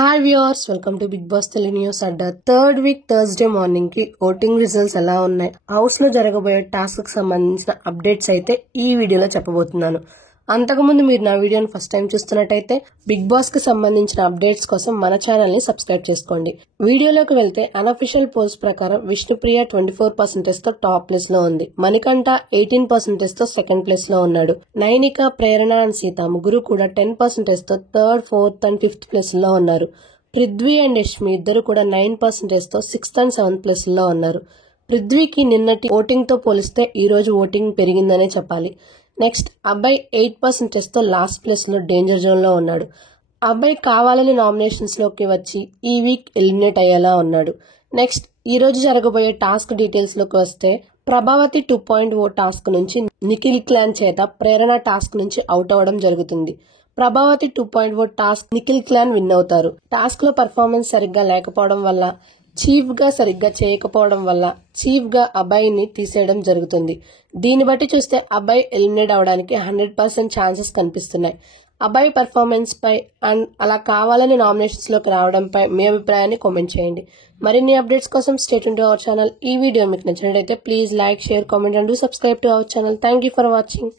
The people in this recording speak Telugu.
Hi viewers, welcome to Bigg Boss Telugu news Adda. Third week Thursday morning కి ఓటింగ్ రిజల్ట్స్ ఎలా ఉన్నాయి, హౌస్ లో జరగబోయే టాస్క్ కి సంబంధించిన అప్డేట్స్ అయితే ఈ వీడియోలో చెప్పబోతున్నాను. అంతకుముందు మీరు నా వీడియోని ఫస్ట్ టైం చూస్తున్నట్టయితే బిగ్ బాస్ కి సంబంధించిన అప్డేట్స్ కోసం మన ఛానల్ ని సబ్స్క్రైబ్ చేసుకోండి. వీడియోలోకి వెళ్తే అన్అఫిషియల్ పోల్స్ ప్రకారం విష్ణుప్రియ 24% తో టాప్ ప్లేస్ లో ఉంది. మణికంఠ 18% తో సెకండ్ ప్లేస్ లో ఉన్నాడు. నైనిక, ప్రేరణ అండ్ సీత ముగ్గురు కూడా 10% తో third, fourth and fifth place లో ఉన్నారు. పృథ్వీ అండ్ యష్మి ఇద్దరు కూడా 9% తో సిక్స్త్ అండ్ సెవెంత్ ప్లేస్ లో ఉన్నారు. పృథ్వీకి నిన్నటి ఓటింగ్ తో పోలిస్తే ఈ రోజు ఓటింగ్ పెరిగిందనే చెప్పాలి. నెక్స్ట్ అబ్బాయి 8% తో లాస్ట్ ప్లేస్ లో డేంజర్ జోన్ లో ఉన్నాడు. అబ్బాయి కావాలని నామినేషన్స్ లోకి వచ్చి ఈ వీక్ ఎలిమినేట్ అయ్యేలా ఉన్నాడు. నెక్స్ట్ ఈ రోజు జరగబోయే టాస్క్ డీటెయిల్స్ లోకి వస్తే ప్రభావతి 2.0 టాస్క్ నుంచి నిఖిల్ క్లాన్ చేత ప్రేరణ టాస్క్ నుంచి అవుట్ అవ్వడం జరుగుతుంది. Prabhavathi 2.0 task Nikhil clan win అవుతారు. టాస్క్ లో పర్ఫార్మెన్స్ సరిగ్గా లేకపోవడం వల్ల, చీఫ్ గా సరిగ్గా చేయకపోవడం వల్ల చీఫ్ గా అబ్బాయిని తీసేయడం జరుగుతుంది. దీన్ని బట్టి చూస్తే అబ్బాయి ఎలిమినేట్ అవడానికి 100% ఛాన్సెస్ కనిపిస్తున్నాయి. అబ్బాయి పర్ఫార్మెన్స్ పై అండ్ అలా కావాలని నామినేషన్స్ లోకి రావడంపై మీ అభిప్రాయాన్ని కామెంట్ చేయండి. మరిన్ని అప్డేట్స్ కోసం stay tuned to our channel. ఈ వీడియో మీకు నచ్చినట్లయితే please like, share, comment and subscribe to our channel. Thank you for watching.